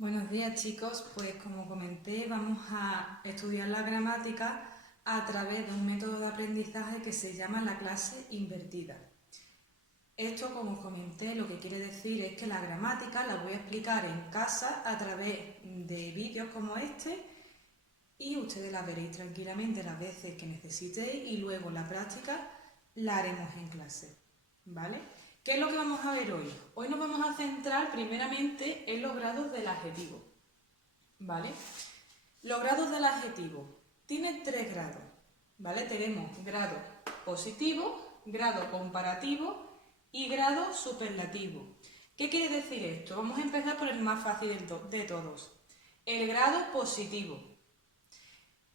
Buenos días chicos, pues como comenté vamos a estudiar la gramática a través de un método de aprendizaje que se llama la clase invertida. Esto, como os comenté, lo que quiere decir es que la gramática la voy a explicar en casa a través de vídeos como este y ustedes la veréis tranquilamente las veces que necesitéis y luego la práctica la haremos en clase, ¿vale? ¿Qué es lo que vamos a ver hoy? Hoy nos vamos a centrar primeramente en los grados del adjetivo, ¿vale? Los grados del adjetivo tienen 3 grados, ¿vale? Tenemos grado positivo, grado comparativo y grado superlativo. ¿Qué quiere decir esto? Vamos a empezar por el más fácil de todos, el grado positivo.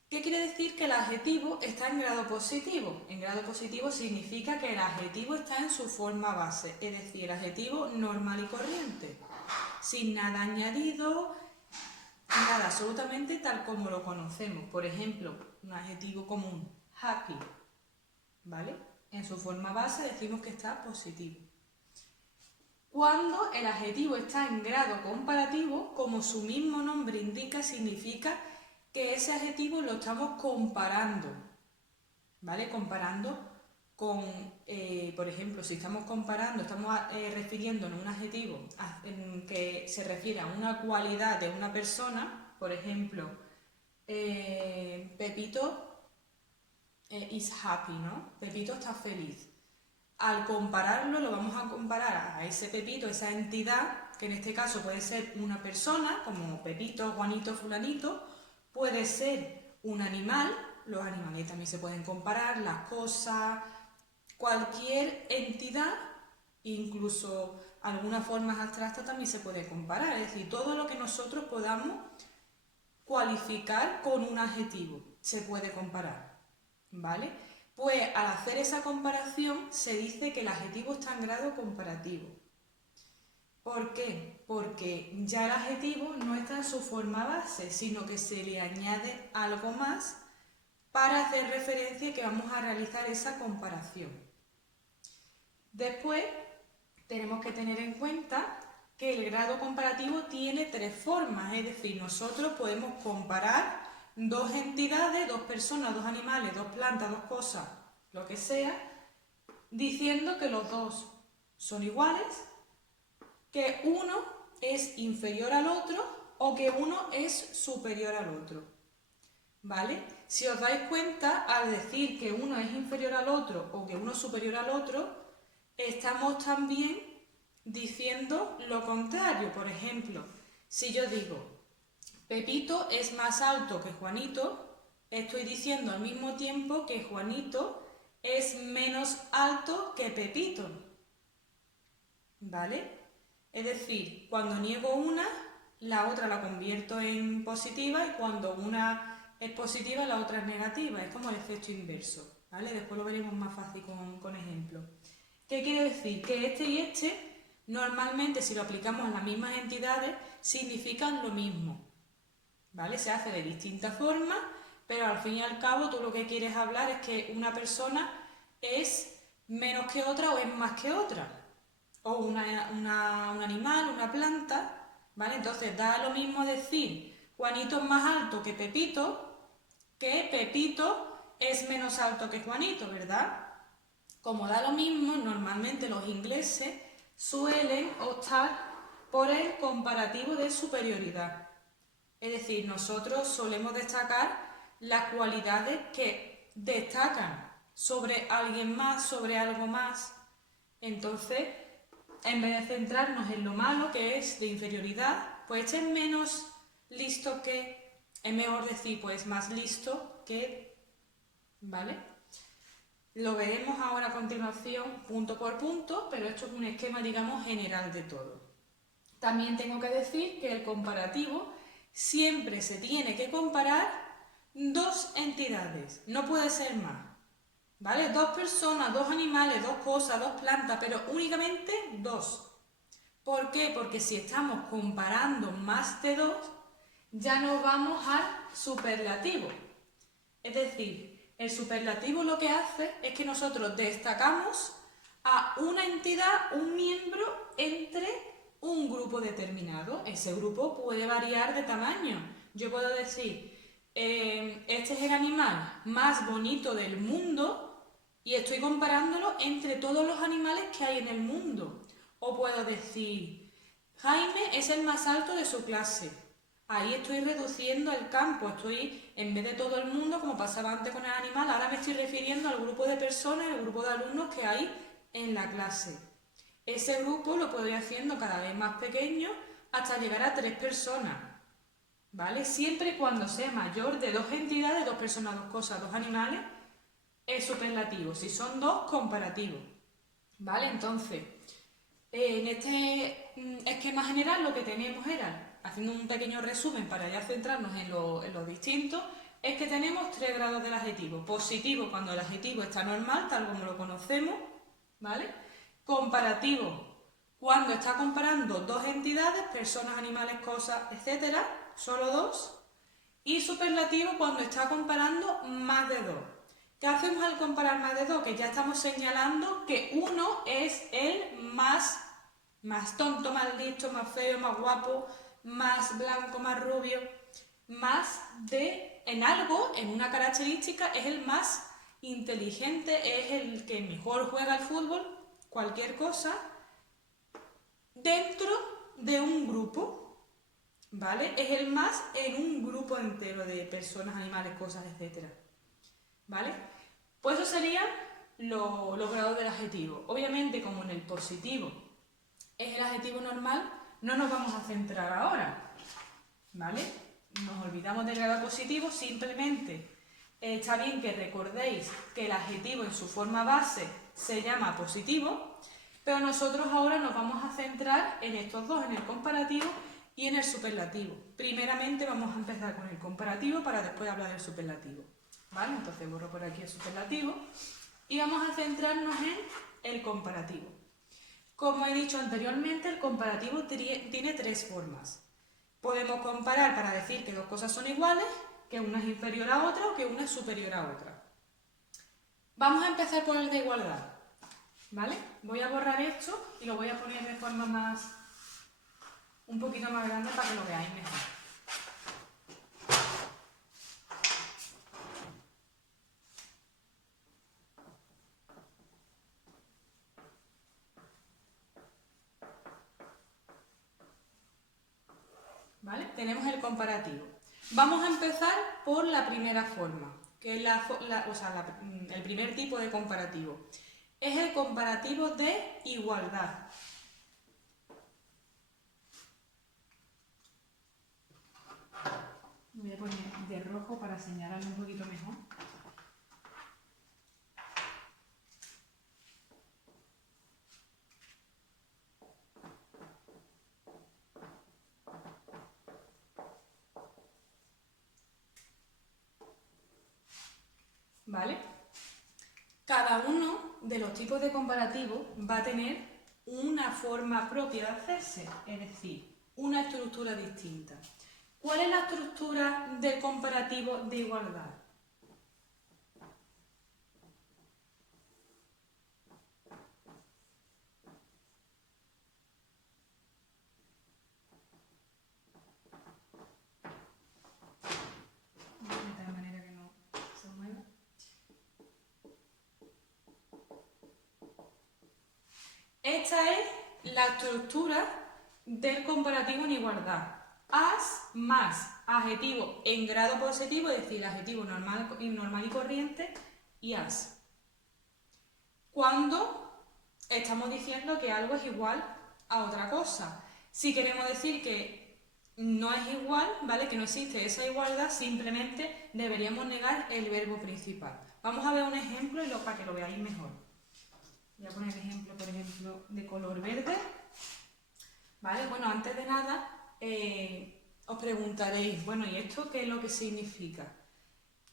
¿Qué quiere decir que el adjetivo está en grado positivo? En grado positivo significa que el adjetivo está en su forma base, es decir, el adjetivo normal y corriente, sin nada añadido, nada, absolutamente tal como lo conocemos. Por ejemplo, un adjetivo común, happy, ¿vale? En su forma base decimos que está positivo. Cuando el adjetivo está en grado comparativo, como su mismo nombre indica, significa que ese adjetivo lo estamos comparando, ¿vale? Comparando con, por ejemplo, si estamos comparando, estamos refiriéndonos a un adjetivo que se refiere a una cualidad de una persona, por ejemplo, Pepito is happy, ¿no? Pepito está feliz. Al compararlo, lo vamos a comparar a ese Pepito, esa entidad, que en este caso puede ser una persona, como Pepito, Juanito, Fulanito, puede ser un animal, los animales también se pueden comparar, las cosas, cualquier entidad, incluso algunas formas abstractas también se puede comparar, es decir, todo lo que nosotros podamos cualificar con un adjetivo se puede comparar, ¿vale? Pues al hacer esa comparación se dice que el adjetivo está en grado comparativo. ¿Por qué? Porque ya el adjetivo no está en su forma base, sino que se le añade algo más para hacer referencia que vamos a realizar esa comparación. Después tenemos que tener en cuenta que el grado comparativo tiene 3 formas, es decir, nosotros podemos comparar dos entidades, dos personas, dos animales, dos plantas, dos cosas, lo que sea, diciendo que los dos son iguales, que uno es inferior al otro o que uno es superior al otro, ¿vale? Si os dais cuenta, al decir que uno es inferior al otro o que uno es superior al otro, estamos también diciendo lo contrario. Por ejemplo, si yo digo, Pepito es más alto que Juanito, estoy diciendo al mismo tiempo que Juanito es menos alto que Pepito, ¿vale? Es decir, cuando niego una, la otra la convierto en positiva y cuando una es positiva, la otra es negativa. Es como el efecto inverso, ¿vale? Después lo veremos más fácil con ejemplos. ¿Qué quiere decir? Que este y este, normalmente si lo aplicamos a las mismas entidades, significan lo mismo, ¿vale? Se hace de distintas formas, pero al fin y al cabo tú lo que quieres hablar es que una persona es menos que otra o es más que otra, o un animal, una planta, ¿vale? Entonces da lo mismo decir Juanito es más alto que Pepito es menos alto que Juanito, ¿verdad? Como da lo mismo, normalmente los ingleses suelen optar por el comparativo de superioridad. Es decir, nosotros solemos destacar las cualidades que destacan sobre alguien más, sobre algo más. Entonces, en vez de centrarnos en lo malo, que es de inferioridad, pues este es menos listo que, es mejor decir, pues más listo que, ¿vale? Lo veremos ahora a continuación punto por punto, pero esto es un esquema, digamos, general de todo. También tengo que decir que el comparativo siempre se tiene que comparar dos entidades, no puede ser más, ¿vale? Dos personas, dos animales, dos cosas, dos plantas, pero únicamente dos. ¿Por qué? Porque si estamos comparando más de dos, ya nos vamos al superlativo. Es decir, el superlativo lo que hace es que nosotros destacamos a una entidad, un miembro entre un grupo determinado. Ese grupo puede variar de tamaño. Yo puedo decir, este es el animal más bonito del mundo y estoy comparándolo entre todos los animales que hay en el mundo. O puedo decir, Jaime es el más alto de su clase. Ahí estoy reduciendo el campo, estoy, en vez de todo el mundo, como pasaba antes con el animal, ahora me estoy refiriendo al grupo de personas, al grupo de alumnos que hay en la clase. Ese grupo lo puedo ir haciendo cada vez más pequeño hasta llegar a 3 personas, ¿vale? Siempre y cuando sea mayor de 2 entidades, 2 personas, 2 cosas, 2 animales, es superlativo. Si son 2, comparativo, ¿vale? Entonces, en este esquema general lo que tenemos era, haciendo un pequeño resumen para ya centrarnos en lo distinto, es que tenemos 3 grados del adjetivo. Positivo cuando el adjetivo está normal, tal como lo conocemos, ¿vale? Comparativo cuando está comparando 2 entidades, personas, animales, cosas, etc., solo 2. Y superlativo cuando está comparando más de 2. ¿Qué hacemos al comparar más de 2? Que ya estamos señalando que uno es el más tonto, más listo, más feo, más guapo, más blanco, más rubio, más de, en algo, en una característica, es el más inteligente, es el que mejor juega al fútbol, cualquier cosa, dentro de un grupo, ¿vale? Es el más en un grupo entero de personas, animales, cosas, etc., ¿vale? Pues eso serían los grados del adjetivo. Obviamente, como en el positivo es el adjetivo normal, no nos vamos a centrar ahora, ¿vale? Nos olvidamos del grado positivo, simplemente está bien que recordéis que el adjetivo en su forma base se llama positivo, pero nosotros ahora nos vamos a centrar en estos dos, en el comparativo y en el superlativo. Primeramente vamos a empezar con el comparativo para después hablar del superlativo, ¿vale? Entonces borro por aquí el superlativo y vamos a centrarnos en el comparativo. Como he dicho anteriormente, el comparativo tiene 3 formas. Podemos comparar para decir que 2 cosas son iguales, que una es inferior a otra o que una es superior a otra. Vamos a empezar por el de igualdad, ¿vale? Voy a borrar esto y lo voy a poner de forma un poquito más grande para que lo veáis mejor. ¿Vale? Tenemos el comparativo. Vamos a empezar por la primera forma, que es el primer tipo de comparativo. Es el comparativo de igualdad. Voy a poner de rojo para señalarlo un poquito mejor. ¿Vale? Cada uno de los tipos de comparativos va a tener una forma propia de hacerse, es decir, una estructura distinta. ¿Cuál es la estructura del comparativo de igualdad? De tal manera que no se mueva. Esta es la estructura del comparativo en igualdad. As más adjetivo en grado positivo, es decir, adjetivo normal y corriente, y as. Cuando estamos diciendo que algo es igual a otra cosa. Si queremos decir que no es igual, ¿vale? Que no existe esa igualdad, simplemente deberíamos negar el verbo principal. Vamos a ver un ejemplo para que lo veáis mejor. Voy a poner el ejemplo, por ejemplo, de color verde. ¿Vale? Bueno, antes de nada, os preguntaréis, bueno, ¿y esto qué es lo que significa?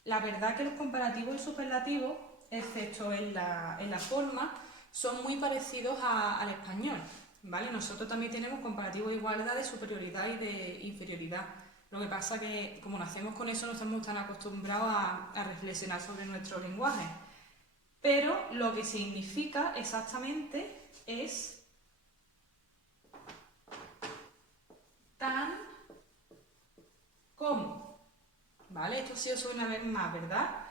La verdad que los comparativos y superlativos, excepto en la forma, son muy parecidos al español, ¿vale? Nosotros también tenemos comparativos de igualdad, de superioridad y de inferioridad. Lo que pasa que, como nacemos con eso, no estamos tan acostumbrados a reflexionar sobre nuestro lenguaje. Pero lo que significa exactamente es esto sí os suena a ver más, ¿verdad?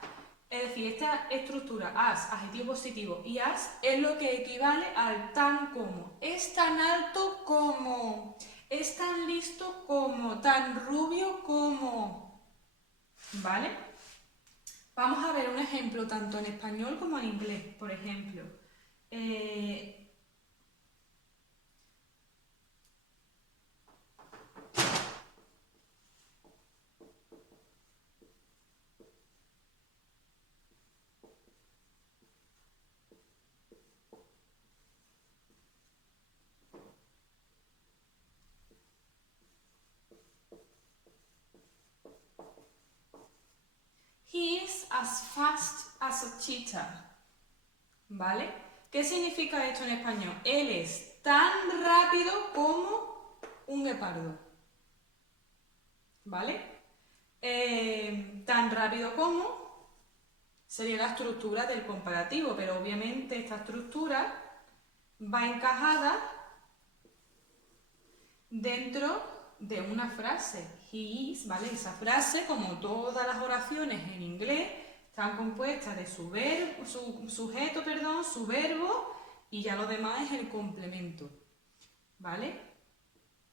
Es decir, esta estructura as, adjetivo positivo, y as es lo que equivale al tan como. Es tan alto como, es tan listo como, tan rubio como. ¿Vale? Vamos a ver un ejemplo tanto en español como en inglés, por ejemplo. He is as fast as a cheetah. ¿Vale? ¿Qué significa esto en español? Él es tan rápido como un guepardo. ¿Vale? Tan rápido como sería la estructura del comparativo, pero obviamente esta estructura va encajada dentro de una frase. He is, ¿vale? Esa frase, como todas las oraciones en inglés, están compuestas de su sujeto, su verbo, y ya lo demás es el complemento. ¿Vale?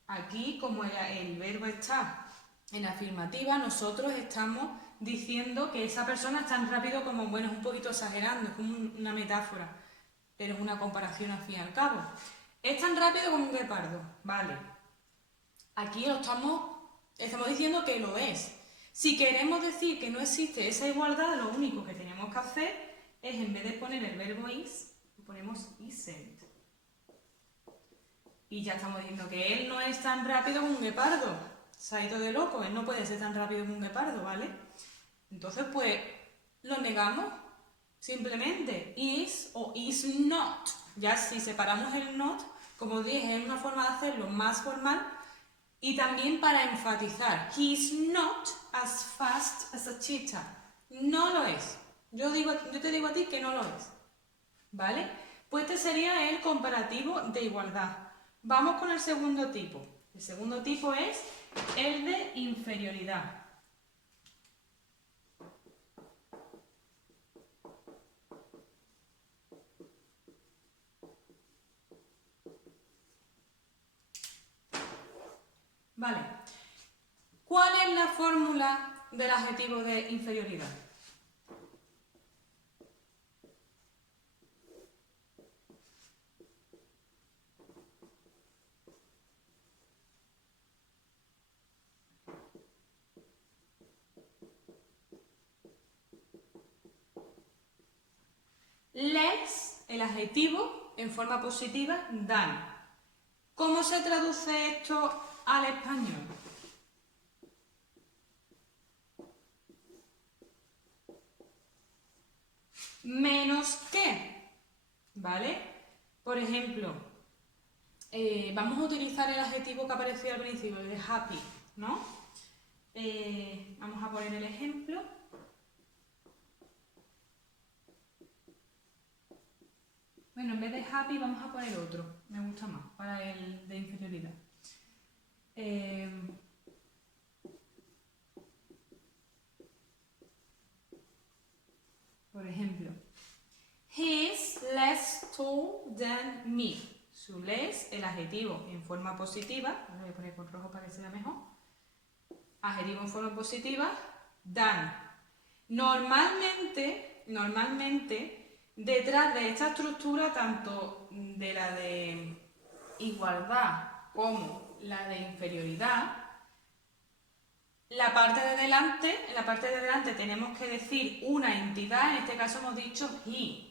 Aquí, como el verbo está en afirmativa, nosotros estamos diciendo que esa persona es tan rápido como, bueno, es un poquito exagerando, es como una metáfora, pero es una comparación al fin y al cabo. Es tan rápido como un guepardo, ¿vale? Aquí estamos diciendo que lo es. Si queremos decir que no existe esa igualdad, lo único que tenemos que hacer es, en vez de poner el verbo is, ponemos isn't. Y ya estamos diciendo que él no es tan rápido como un guepardo. Se ha ido de loco, él no puede ser tan rápido como un guepardo, ¿vale? Entonces, pues, lo negamos. Simplemente is o is not. Ya si separamos el not, como os dije, es una forma de hacerlo más formal y también para enfatizar. He is not as fast as a cheetah. No lo es. Yo te digo a ti que no lo es. ¿Vale? Pues este sería el comparativo de igualdad. Vamos con el segundo tipo. El segundo tipo es el de inferioridad. Vale. ¿Cuál es la fórmula del adjetivo de inferioridad? Less, el adjetivo, en forma positiva, than. ¿Cómo se traduce esto al español? Menos que, ¿vale? Por ejemplo, vamos a utilizar el adjetivo que apareció al principio, el de happy, ¿no? Vamos a poner el ejemplo. Bueno, en vez de happy vamos a poner otro, me gusta más, para el de inferioridad. Por ejemplo, he is less tall than me. Su less, el adjetivo en forma positiva, lo voy a poner con rojo para que sea mejor. Adjetivo en forma positiva, than. Normalmente, detrás de esta estructura, tanto de la de igualdad como la de inferioridad, en la parte de delante tenemos que decir una entidad, en este caso hemos dicho he,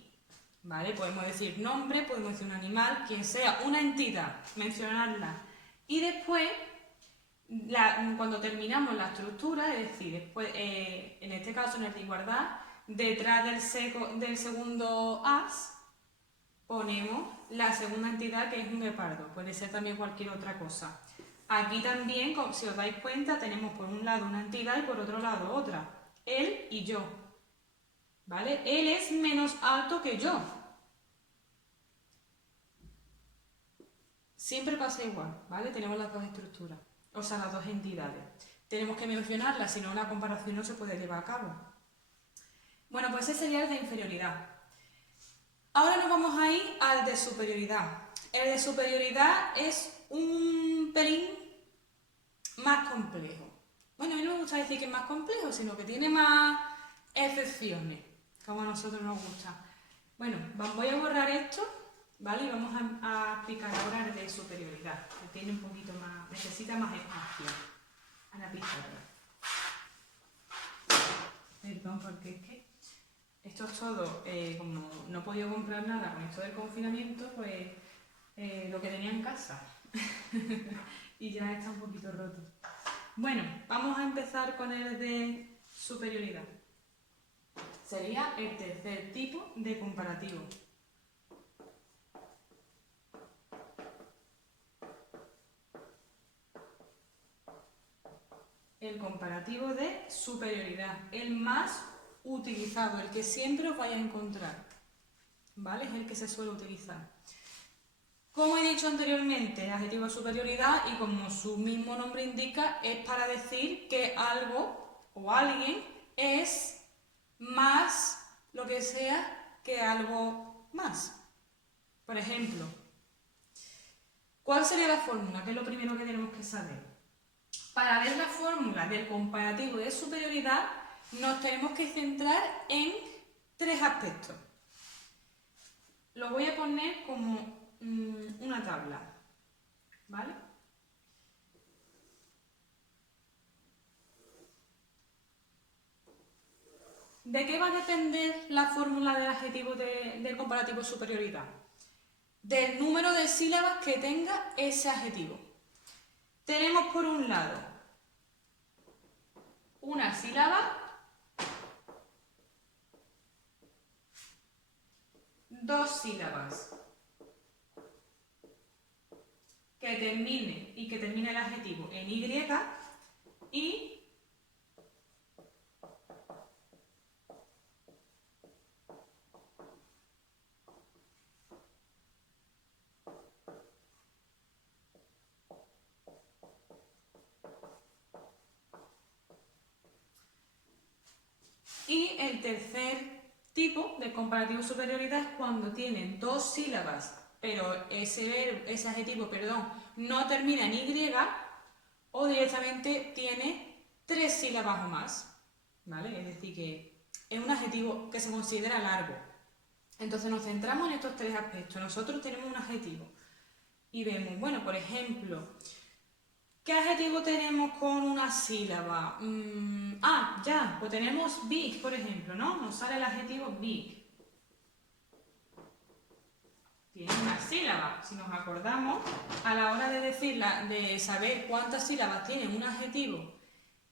¿vale? Podemos decir nombre, podemos decir un animal, quien sea, una entidad, mencionarla. Y después, cuando terminamos la estructura, es decir, después, en este caso en el de igualdad, detrás del segundo as, ponemos la segunda entidad que es un guepardo, puede ser también cualquier otra cosa. Aquí también, si os dais cuenta, tenemos por un lado una entidad y por otro lado otra. Él y yo. ¿Vale? Él es menos alto que yo. Siempre pasa igual, ¿vale? Tenemos las dos estructuras, o sea, las dos entidades. tenemos que mencionarla, si no la comparación no se puede llevar a cabo. Bueno, pues ese sería el de inferioridad. Ahora nos vamos a ir al de superioridad. El de superioridad es un pelín más complejo. Bueno, a mí no me gusta decir que es más complejo, sino que tiene más excepciones, como a nosotros nos gusta. Bueno, voy a borrar esto, ¿vale? Y vamos a explicar ahora el de superioridad, que tiene un poquito más, necesita más espacio a la pizarra. Perdón, porque es que esto es todo, como no he podido comprar nada con esto del confinamiento, pues lo que tenía en casa. Y ya está un poquito roto. Bueno, vamos a empezar con el de superioridad. Sería el tercer tipo de comparativo. El comparativo de superioridad, el más utilizado, el que siempre os vais a encontrar, ¿vale? Es el que se suele utilizar. Como he dicho anteriormente, el adjetivo de superioridad, y como su mismo nombre indica, es para decir que algo o alguien es más lo que sea que algo más. Por ejemplo, ¿cuál sería la fórmula? ¿Qué es lo primero que tenemos que saber? Para ver la fórmula del comparativo de superioridad, nos tenemos que centrar en tres aspectos. Lo voy a poner como una tabla, ¿vale? ¿De qué va a depender la fórmula del adjetivo del comparativo de superioridad? Del número de sílabas que tenga ese adjetivo. Tenemos por un lado una sílaba, dos sílabas, que termine el adjetivo en y el tercer tipo de comparativo de superioridad es cuando tienen dos sílabas, pero ese adjetivo, no termina en y, o directamente tiene tres sílabas o más, ¿vale? Es decir, que es un adjetivo que se considera largo. Entonces nos centramos en estos tres aspectos. Nosotros tenemos un adjetivo y vemos, bueno, por ejemplo, ¿qué adjetivo tenemos con una sílaba? Pues tenemos big, por ejemplo, ¿no? Nos sale el adjetivo big. Tiene una sílaba. Si nos acordamos, a la hora de decirla, de saber cuántas sílabas tiene un adjetivo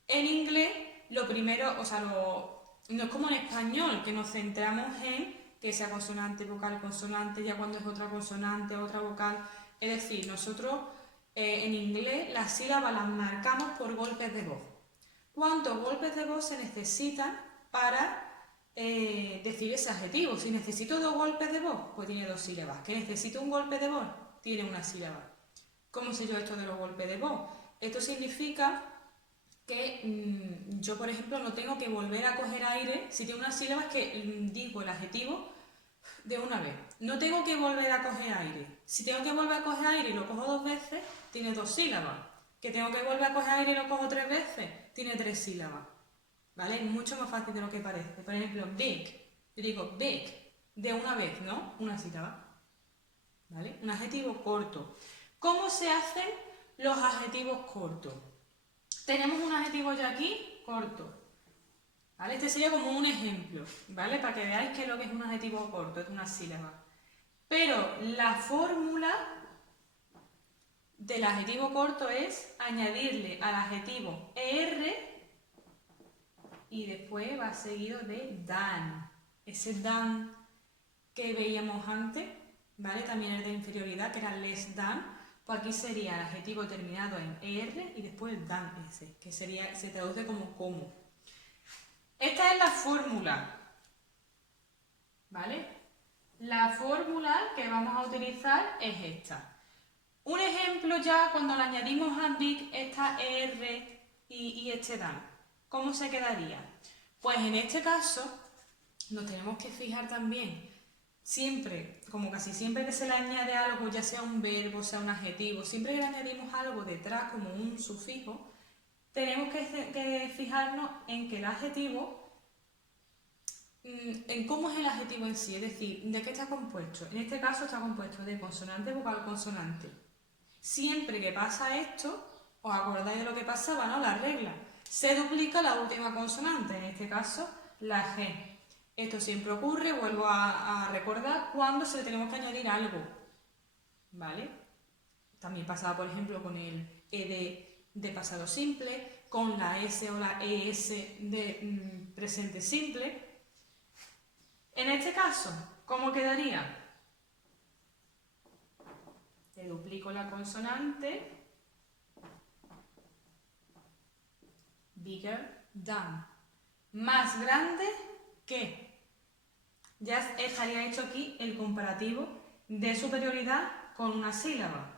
en inglés, lo primero, no es como en español, que nos centramos en que sea consonante, vocal, consonante, ya cuando es otra consonante, otra vocal. Es decir, nosotros en inglés las sílabas las marcamos por golpes de voz. ¿Cuántos golpes de voz se necesitan para decir ese adjetivo? Si necesito dos golpes de voz, pues tiene dos sílabas. ¿Que necesito un golpe de voz? Tiene una sílaba. ¿Cómo sé yo esto de los golpes de voz? Esto significa que yo, por ejemplo, no tengo que volver a coger aire. Si tiene una sílaba es que digo el adjetivo de una vez. No tengo que volver a coger aire. Si tengo que volver a coger aire y lo cojo dos veces, tiene dos sílabas. Que tengo que volver a coger aire y lo cojo tres veces, tiene tres sílabas. ¿Vale? Es mucho más fácil de lo que parece. Por ejemplo, big. Yo digo big de una vez, ¿no? Una sílaba. ¿Vale? Un adjetivo corto. ¿Cómo se hacen los adjetivos cortos? Tenemos un adjetivo ya aquí, corto. ¿Vale? Este sería como un ejemplo, ¿vale? Para que veáis que lo que es un adjetivo corto, es una sílaba. Pero la fórmula del adjetivo corto es añadirle al adjetivo er y después va seguido de dan. Ese dan que veíamos antes, ¿vale? También es de inferioridad, que era less than. Pues aquí sería el adjetivo terminado en er y después el than ese, que se traduce como. Esta es la fórmula, ¿vale? La fórmula que vamos a utilizar es esta. Un ejemplo ya cuando le añadimos a big esta er y este dan. ¿Cómo se quedaría? Pues en este caso nos tenemos que fijar también, siempre, como casi siempre que se le añade algo, ya sea un verbo, sea un adjetivo, siempre que le añadimos algo detrás como un sufijo, tenemos que fijarnos en que el adjetivo, en cómo es el adjetivo en sí, es decir, de qué está compuesto. En este caso está compuesto de consonante, vocal, consonante. Siempre que pasa esto, os acordáis de lo que pasaba, ¿no? La regla. Se duplica la última consonante, en este caso la G. Esto siempre ocurre, vuelvo a recordar, cuando se le tenemos que añadir algo, ¿vale? También pasaba, por ejemplo, con el ED de pasado simple, con la S o la ES de presente simple. En este caso, ¿cómo quedaría? Le duplico la consonante, bigger than, más grande que. Ya estaría hecho aquí el comparativo de superioridad con una sílaba.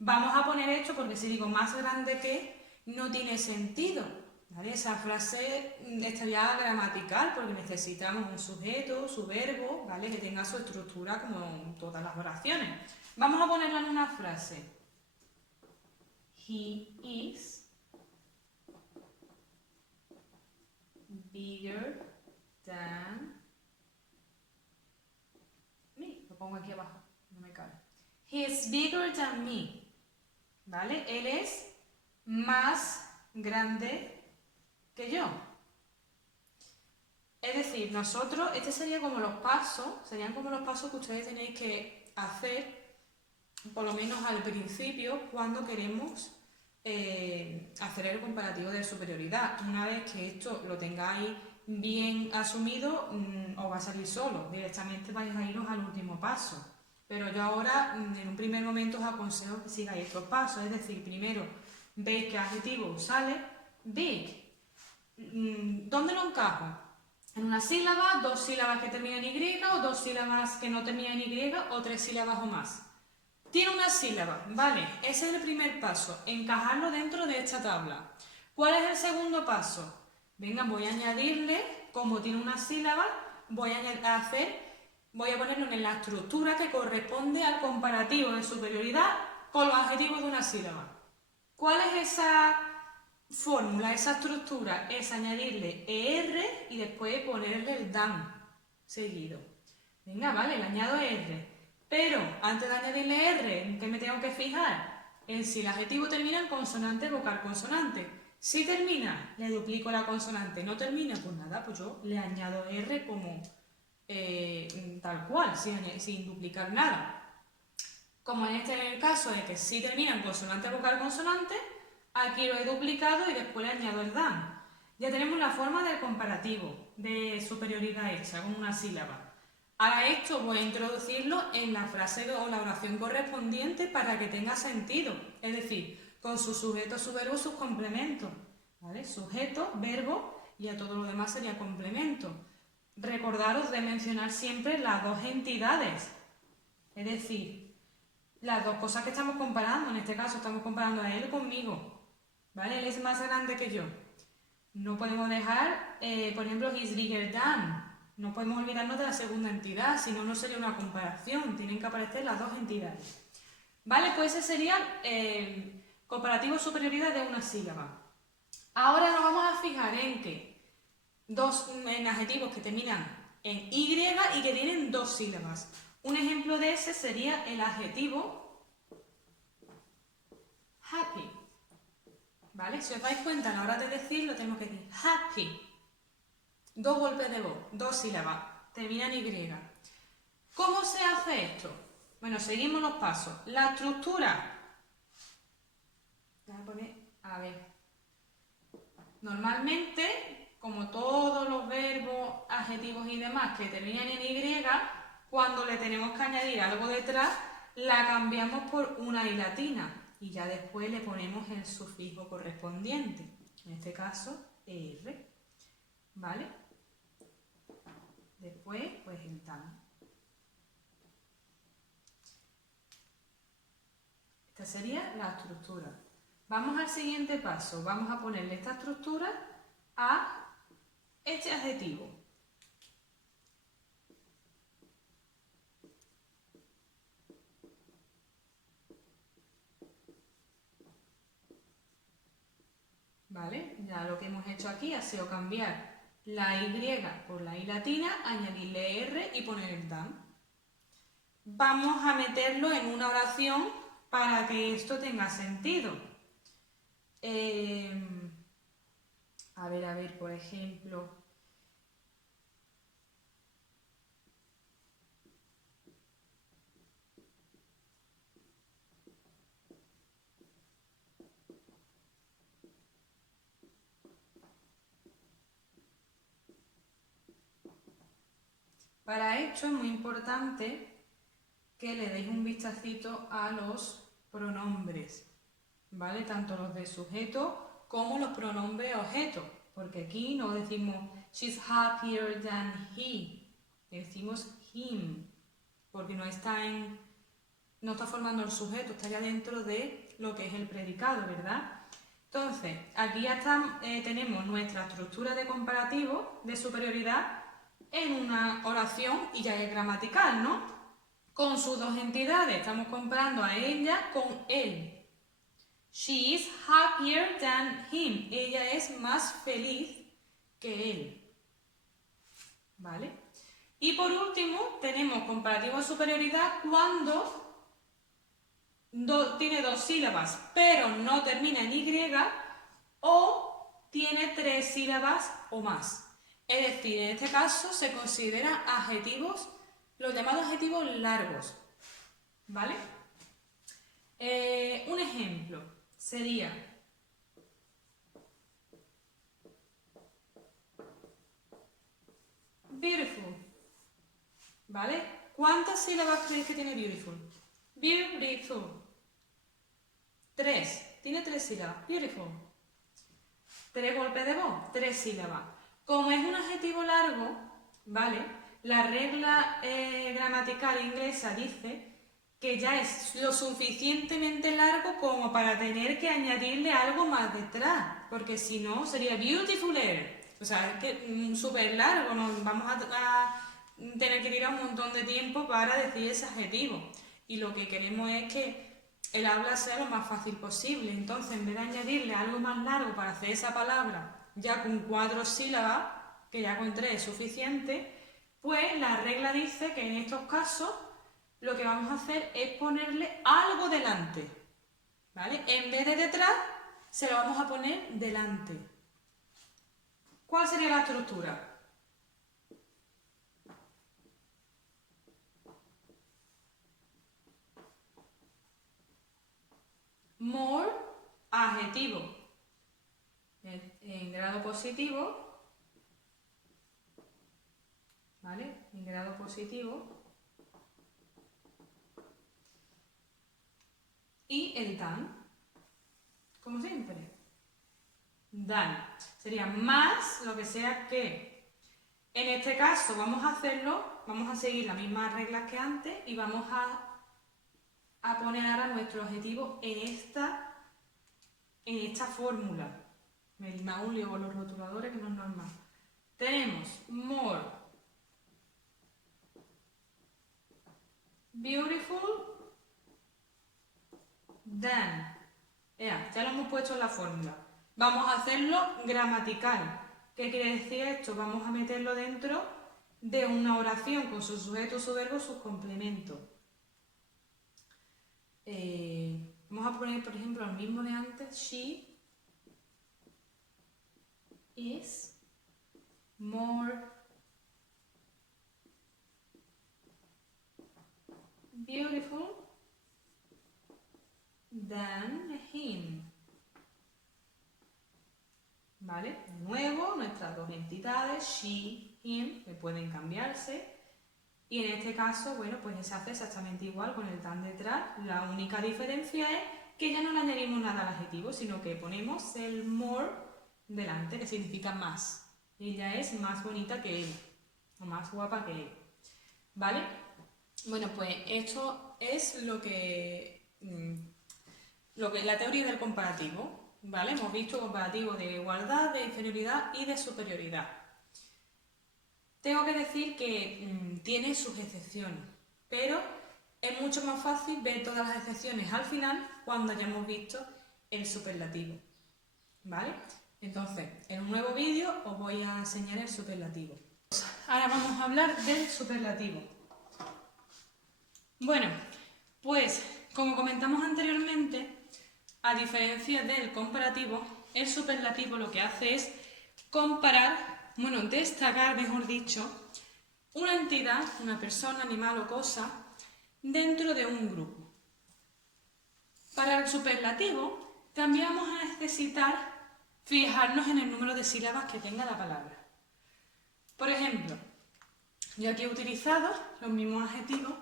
Vamos a poner esto porque si digo más grande que, no tiene sentido, ¿vale? Esa frase estaría gramatical porque necesitamos un sujeto, su verbo, ¿vale? Que tenga su estructura como en todas las oraciones. Vamos a ponerla en una frase. He is bigger than me. Lo pongo aquí abajo, no me cabe. He is bigger than me. ¿Vale? Él es más grande que yo. Es decir, nosotros, este serían como los pasos que ustedes tenéis que hacer, por lo menos al principio, cuando queremos hacer el comparativo de superioridad. Una vez que esto lo tengáis bien asumido, os va a salir solo, directamente vais a iros al último paso. Pero yo ahora, en un primer momento, os aconsejo que sigáis estos pasos, es decir, primero veis qué adjetivo sale, big. ¿Dónde lo encajo? En una sílaba, dos sílabas que terminan en Y, o dos sílabas que no terminan en Y, o tres sílabas o más. Tiene una sílaba, vale, ese es el primer paso, encajarlo dentro de esta tabla. ¿Cuál es el segundo paso? Venga, voy a añadirle, como tiene una sílaba, voy a ponerlo en la estructura que corresponde al comparativo de superioridad con los adjetivos de una sílaba. ¿Cuál es esa fórmula, esa estructura? Es añadirle ER y después ponerle el DAN seguido. Venga, vale, le añado ER. Pero antes de añadirle R, ¿en qué me tengo que fijar? En si el adjetivo termina en consonante, vocal, consonante. Si termina, le duplico la consonante. No termina, pues nada, pues yo le añado R como tal cual, sin duplicar nada. Como en este caso de que si termina en consonante, vocal, consonante, aquí lo he duplicado y después le añado el DAN. Ya tenemos la forma del comparativo, de superioridad hecha con una sílaba. Ahora esto voy a introducirlo en la frase o la oración correspondiente para que tenga sentido, es decir, con su sujeto, su verbo, sus complementos, ¿vale? Sujeto, verbo y a todo lo demás sería complemento. Recordaros de mencionar siempre las dos entidades, es decir, las dos cosas que estamos comparando, en este caso estamos comparando a él conmigo, ¿vale? Él es más grande que yo. No podemos dejar, por ejemplo, he's bigger than. No podemos olvidarnos de la segunda entidad, si no, no sería una comparación. Tienen que aparecer las dos entidades. ¿Vale? Pues ese sería el comparativo de superioridad de una sílaba. Ahora nos vamos a fijar en que en adjetivos que terminan en Y y que tienen dos sílabas. Un ejemplo de ese sería el adjetivo happy. ¿Vale? Si os dais cuenta, a la hora de decirlo, tenemos que decir happy. Dos golpes de voz, dos sílabas, termina en Y. ¿Cómo se hace esto? Bueno, seguimos los pasos. La estructura. Voy a poner, a ver. Normalmente, como todos los verbos, adjetivos y demás que terminan en Y, cuando le tenemos que añadir algo detrás, la cambiamos por una I latina y ya después le ponemos el sufijo correspondiente. En este caso, ER. ¿Vale? Después, pues el TAN. Esta sería la estructura. Vamos al siguiente paso. Vamos a ponerle esta estructura a este adjetivo. ¿Vale? Ya lo que hemos hecho aquí ha sido cambiar la Y por la I latina, añadirle R y poner el than. Vamos a meterlo en una oración para que esto tenga sentido. A ver, por ejemplo. Para esto es muy importante que le deis un vistacito a los pronombres, ¿vale? Tanto los de sujeto como los pronombres objeto, porque aquí no decimos she's happier than he, decimos him, porque no está formando el sujeto, está ya dentro de lo que es el predicado, ¿verdad? Entonces, aquí ya tenemos nuestra estructura de comparativo, de superioridad, en una oración y ya es gramatical, ¿no? Con sus dos entidades, estamos comparando a ella con él. She is happier than him. Ella es más feliz que él. ¿Vale? Y por último, tenemos comparativo de superioridad cuando tiene dos sílabas, pero no termina en Y, o tiene tres sílabas o más. Es decir, en este caso se consideran adjetivos, los llamados adjetivos largos. ¿Vale? Un ejemplo sería beautiful. ¿Vale? ¿Cuántas sílabas creéis que tiene beautiful? Beautiful. 3. Tiene 3 sílabas. Beautiful. 3 golpes de voz. 3 sílabas. Como es un adjetivo largo, ¿vale? La regla gramatical inglesa dice que ya es lo suficientemente largo como para tener que añadirle algo más detrás, porque si no sería beautiful air. O sea, es que súper largo, nos vamos a tener que tirar un montón de tiempo para decir ese adjetivo. Y lo que queremos es que el habla sea lo más fácil posible. Entonces, en vez de añadirle algo más largo para hacer esa palabra ya con 4 sílabas, que ya con 3 es suficiente, pues la regla dice que en estos casos lo que vamos a hacer es ponerle algo delante, ¿vale? En vez de detrás, se lo vamos a poner delante. ¿Cuál sería la estructura? More, adjetivo, en grado positivo, ¿vale? En grado positivo. Y el than, como siempre. Than. Sería más lo que sea que. En este caso vamos a seguir las mismas reglas que antes y vamos a poner ahora nuestro objetivo en esta fórmula. Me hago un lío con los rotuladores que no es normal. Tenemos more beautiful than. Ya lo hemos puesto en la fórmula. Vamos a hacerlo gramatical. ¿Qué quiere decir esto? Vamos a meterlo dentro de una oración con su sujeto, su verbo, sus complementos. Vamos a poner, por ejemplo, el mismo de antes. She is more beautiful than him. ¿Vale? De nuevo, nuestras dos entidades, she, him, que pueden cambiarse. Y en este caso, bueno, pues se hace exactamente igual con el than detrás. La única diferencia es que ya no le añadimos nada al adjetivo, sino que ponemos el more delante, que significa más. Ella es más bonita que él, o más guapa que él. ¿Vale? Bueno, pues esto es lo que lo que la teoría del comparativo, ¿vale? Hemos visto comparativo de igualdad, de inferioridad y de superioridad. Tengo que decir que tiene sus excepciones, pero es mucho más fácil ver todas las excepciones al final cuando hayamos visto el superlativo, ¿vale? Entonces, en un nuevo vídeo os voy a enseñar el superlativo. Ahora vamos a hablar del superlativo. Bueno, pues como comentamos anteriormente, a diferencia del comparativo, el superlativo lo que hace es comparar, destacar, mejor dicho, una entidad, una persona, animal o cosa, dentro de un grupo. Para el superlativo, también vamos a necesitar fijarnos en el número de sílabas que tenga la palabra. Por ejemplo, yo aquí he utilizado los mismos adjetivos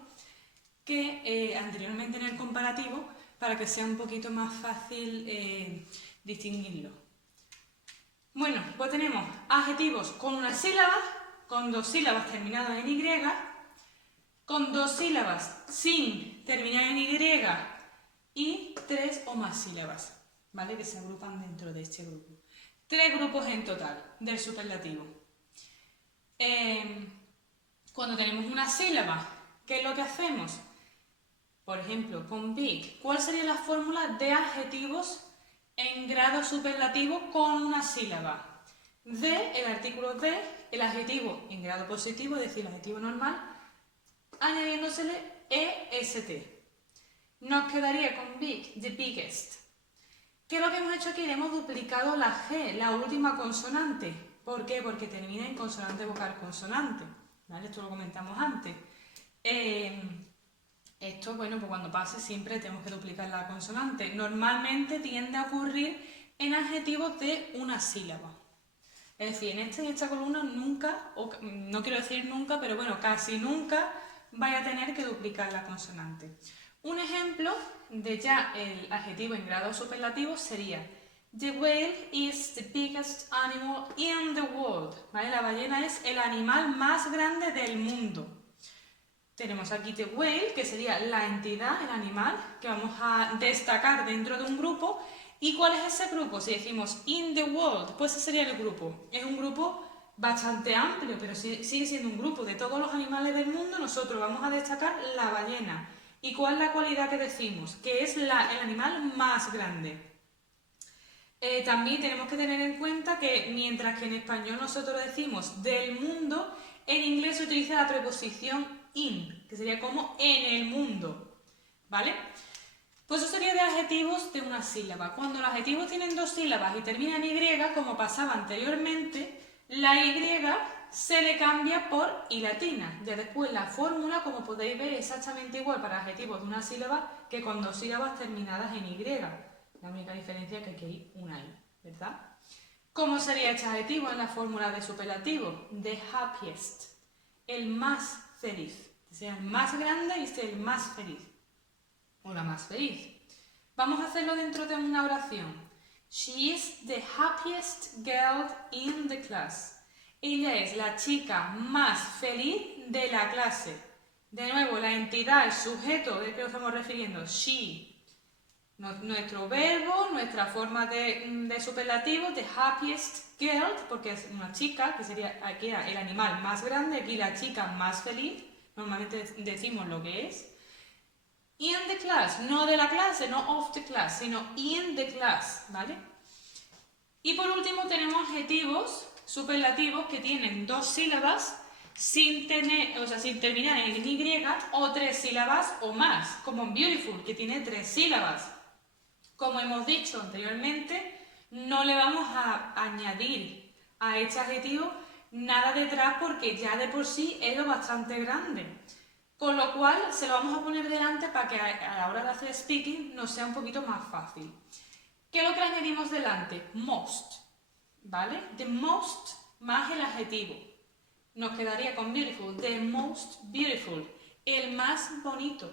que anteriormente en el comparativo para que sea un poquito más fácil distinguirlo. Bueno, pues tenemos adjetivos con una sílaba, con dos sílabas terminadas en Y, con dos sílabas sin terminar en Y y tres o más sílabas, ¿vale? Que se agrupan dentro de este grupo. Tres grupos en total del superlativo. Cuando tenemos una sílaba, ¿qué es lo que hacemos? Por ejemplo, con big, ¿cuál sería la fórmula de adjetivos en grado superlativo con una sílaba? De, el artículo de, el adjetivo en grado positivo, es decir, el adjetivo normal, añadiéndosele est. Nos quedaría con big, the biggest. ¿Qué es lo que hemos hecho aquí? Le hemos duplicado la G, la última consonante. ¿Por qué? Porque termina en consonante vocal consonante. ¿Vale? Esto lo comentamos antes. Esto, bueno, pues cuando pase siempre tenemos que duplicar la consonante. Normalmente tiende a ocurrir en adjetivos de una sílaba. Es decir, en esta y esta columna nunca, o no quiero decir nunca, pero bueno, casi nunca vaya a tener que duplicar la consonante. Un ejemplo de ya el adjetivo en grado superlativo sería The whale is the biggest animal in the world. ¿Vale? La ballena es el animal más grande del mundo. Tenemos aquí the whale, que sería la entidad, el animal, que vamos a destacar dentro de un grupo. ¿Y cuál es ese grupo? Si decimos in the world, pues ese sería el grupo. Es un grupo bastante amplio, pero sigue siendo un grupo. De todos los animales del mundo, nosotros vamos a destacar la ballena. ¿Y cuál es la cualidad que decimos? Que es el animal más grande. También tenemos que tener en cuenta que mientras que en español nosotros decimos del mundo, en inglés se utiliza la preposición in, que sería como en el mundo, ¿vale? Pues eso sería de adjetivos de una sílaba. Cuando los adjetivos tienen dos sílabas y terminan en Y, como pasaba anteriormente, la Y se le cambia por I latina. Ya después la fórmula, como podéis ver, es exactamente igual para adjetivos de una sílaba que con dos sílabas terminadas en Y. La única diferencia es que aquí hay una I, ¿verdad? ¿Cómo sería este adjetivo en la fórmula de superlativo? The happiest, el más feliz. Sea el más grande y sea el más feliz. O la más feliz. Vamos a hacerlo dentro de una oración. She is the happiest girl in the class. Ella es la chica más feliz de la clase. De nuevo, la entidad, el sujeto del que nos estamos refiriendo, she. Nuestro verbo, nuestra forma de superlativo, the happiest girl, porque es una chica, que sería aquí el animal más grande, aquí la chica más feliz, normalmente decimos lo que es. In the class, no de la clase, no of the class, sino in the class, ¿vale? Y por último tenemos adjetivos superlativos que tienen dos sílabas sin terminar en Y o tres sílabas o más, como beautiful, que tiene tres sílabas. Como hemos dicho anteriormente, no le vamos a añadir a este adjetivo nada detrás porque ya de por sí es lo bastante grande. Con lo cual se lo vamos a poner delante para que a la hora de hacer speaking nos sea un poquito más fácil. ¿Qué es lo que le añadimos delante? Most, ¿vale? The most más el adjetivo. Nos quedaría con beautiful, the most beautiful, el más bonito.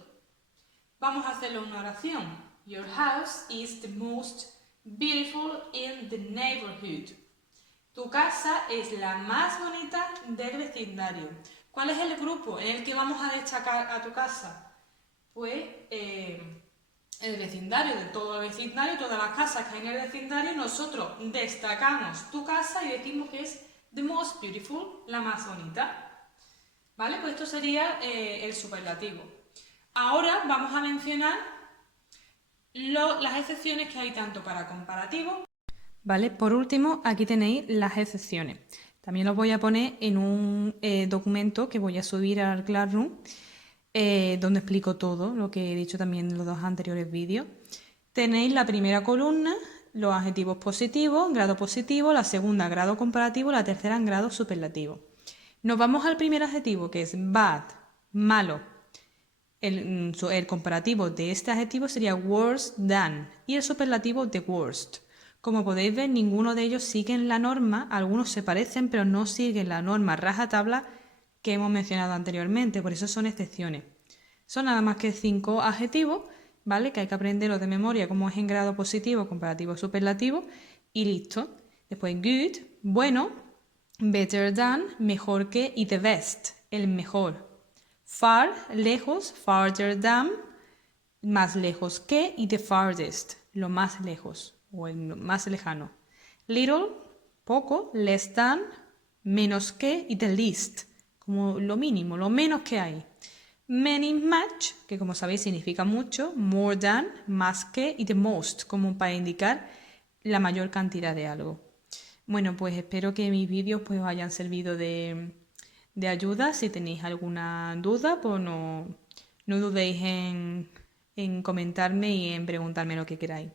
Vamos a hacerlo en una oración. Your house is the most beautiful in the neighborhood. Tu casa es la más bonita del vecindario. ¿Cuál es el grupo en el que vamos a destacar a tu casa? Pues el vecindario, de todo el vecindario, todas las casas que hay en el vecindario, nosotros destacamos tu casa y decimos que es the most beautiful, la más bonita. ¿Vale? Pues esto sería el superlativo. Ahora vamos a mencionar las excepciones que hay tanto para comparativo. Vale, por último, aquí tenéis las excepciones. También los voy a poner en un documento que voy a subir al Classroom, donde explico todo lo que he dicho también en los dos anteriores vídeos. Tenéis la primera columna, los adjetivos positivos, grado positivo, la segunda, grado comparativo, la tercera, en grado superlativo. Nos vamos al primer adjetivo, que es bad, malo. El comparativo de este adjetivo sería worse than y el superlativo the worst. Como podéis ver, ninguno de ellos sigue la norma, algunos se parecen, pero no siguen la norma rajatabla que hemos mencionado anteriormente, por eso son excepciones. Son nada más que 5 adjetivos, ¿vale? Que hay que aprenderlos de memoria, como es en grado positivo, comparativo, superlativo, y listo. Después good, bueno, better than, mejor que, y the best, el mejor. Far, lejos, farther than, más lejos que, y the farthest, lo más lejos o el más lejano. Little, poco, less than, menos que, y the least, como lo mínimo, lo menos que hay. Many, much, que como sabéis significa mucho, more than, más que, y the most, como para indicar la mayor cantidad de algo. Bueno, pues espero que mis vídeos pues, os hayan servido de ayuda. Si tenéis alguna duda, pues no dudéis en comentarme y en preguntarme lo que queráis.